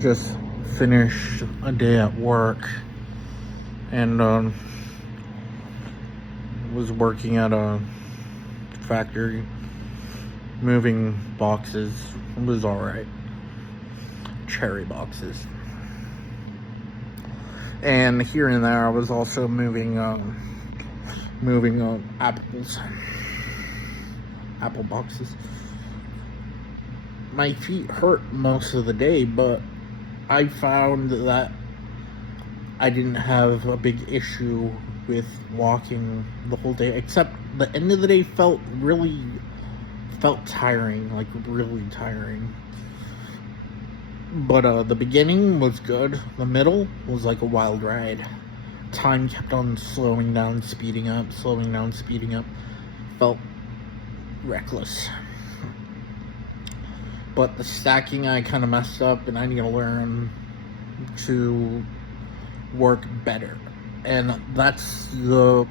Just finished a day at work and was working at a factory moving boxes. It was alright. Cherry boxes. And here and there I was also moving apple boxes. My feet hurt most of the day, but I found that I didn't have a big issue with walking the whole day, except the end of the day felt tiring, like really tiring. But the beginning was good. The middle was like a wild ride. Time kept on slowing down, speeding up. Felt reckless. But the stacking I kind of messed up, and I need to learn to work better. And that's the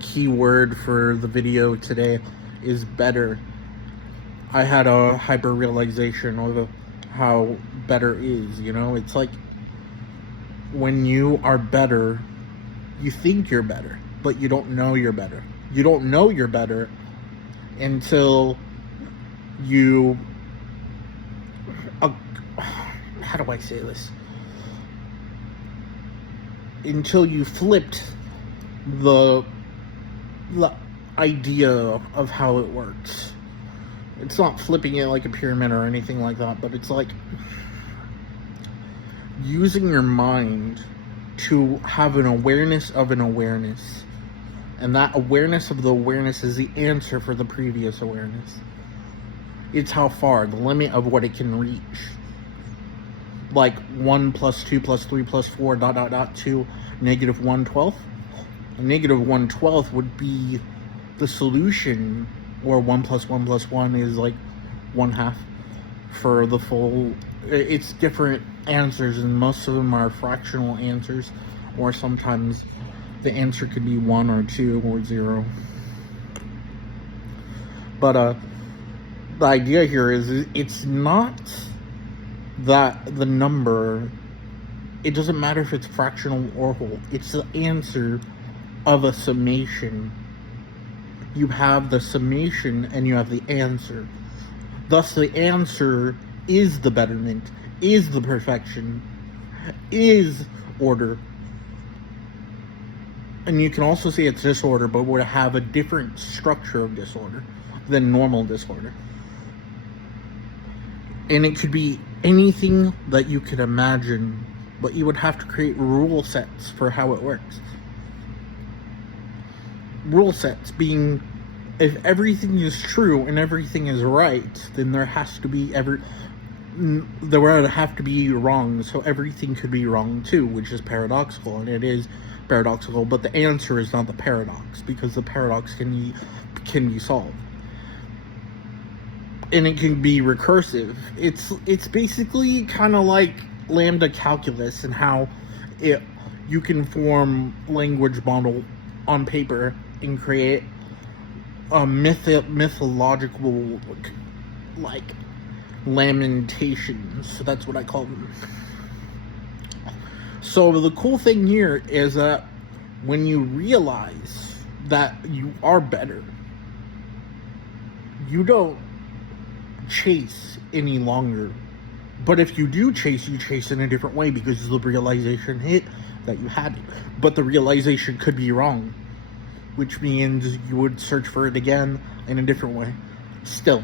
key word for the video today, is better. I had a hyper realization of how better is, you know? It's like when you are better, you think you're better, but you don't know you're better. You don't know you're better until you how do I say this? Until you flipped the idea of how it works. It's not flipping it like a pyramid or anything like that, but it's like using your mind to have an awareness of an awareness. And that awareness of the awareness is the answer for the previous awareness. It's how far, the limit of what it can reach. Like 1 plus 2 plus 3 plus 4 ... to negative 1/12. A negative 1/12 would be the solution, or 1 plus 1 plus 1 is like 1/2 for the full. It's different answers, and most of them are fractional answers, or sometimes the answer could be 1 or 2 or 0. But the idea here is it's not that the number, it doesn't matter if it's fractional or whole, it's the answer of a summation. You have the summation and you have the answer. Thus the answer is the betterment, is the perfection, is order. And you can also say it's disorder, but would have a different structure of disorder than normal disorder. And it could be anything that you could imagine, but you would have to create rule sets for how it works. Rule sets being, if everything is true and everything is right, then there has to be there would have to be wrong, so everything could be wrong too, which is paradoxical, and it is paradoxical, but the answer is not the paradox, because the paradox can be solved. And it can be recursive. It's basically kind of like lambda calculus, and how you can form language model on paper and create a mythological, like, lamentations. So that's what I call them. So the cool thing here is that when you realize that you are better, you don't chase any longer. But if you do chase, you chase in a different way, because the realization hit that you had it. But the realization could be wrong, which means you would search for it again in a different way. Still,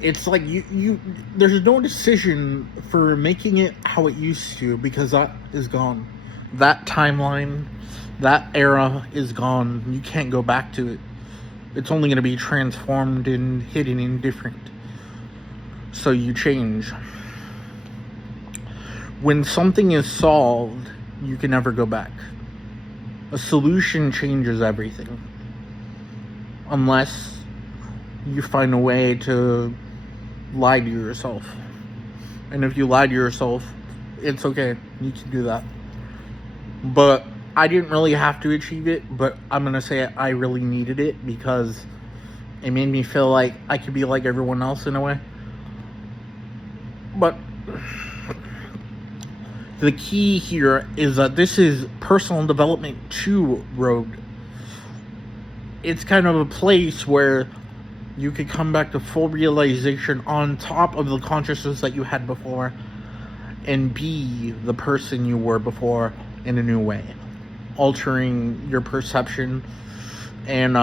it's like you there's no decision for making it how it used to, because that is gone. That timeline, that era is gone. You can't go back to it. It's only going to be transformed and hidden in different. So you change. When something is solved, you can never go back. A solution changes everything, unless you find a way to lie to yourself. And if you lie to yourself, it's okay, you can do that. But I didn't really have to achieve it, but I'm gonna say I really needed it, because it made me feel like I could be like everyone else in a way. But the key here is that this is personal development to Rogue. It's kind of a place where you could come back to full realization on top of the consciousness that you had before and be the person you were before in a new way, altering your perception and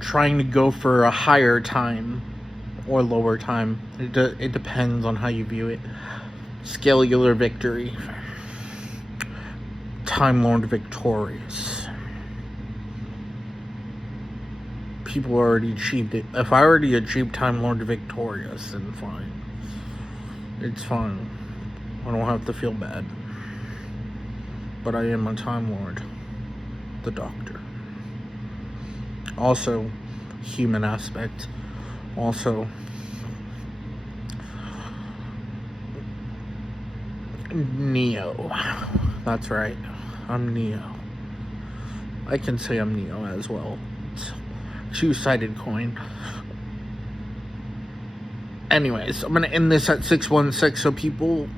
trying to go for a higher time or lower time. It depends on how you view it. Scalar victory. Time Lord victorious. People already achieved it. If I already achieved Time Lord victorious, then fine. It's fine. I don't have to feel bad. But I am a Time Lord. The Doctor. Also, human aspect. Also, Neo. That's right. I'm Neo. I can say I'm Neo as well. It's a two-sided coin. Anyways, I'm going to end this at 616 so people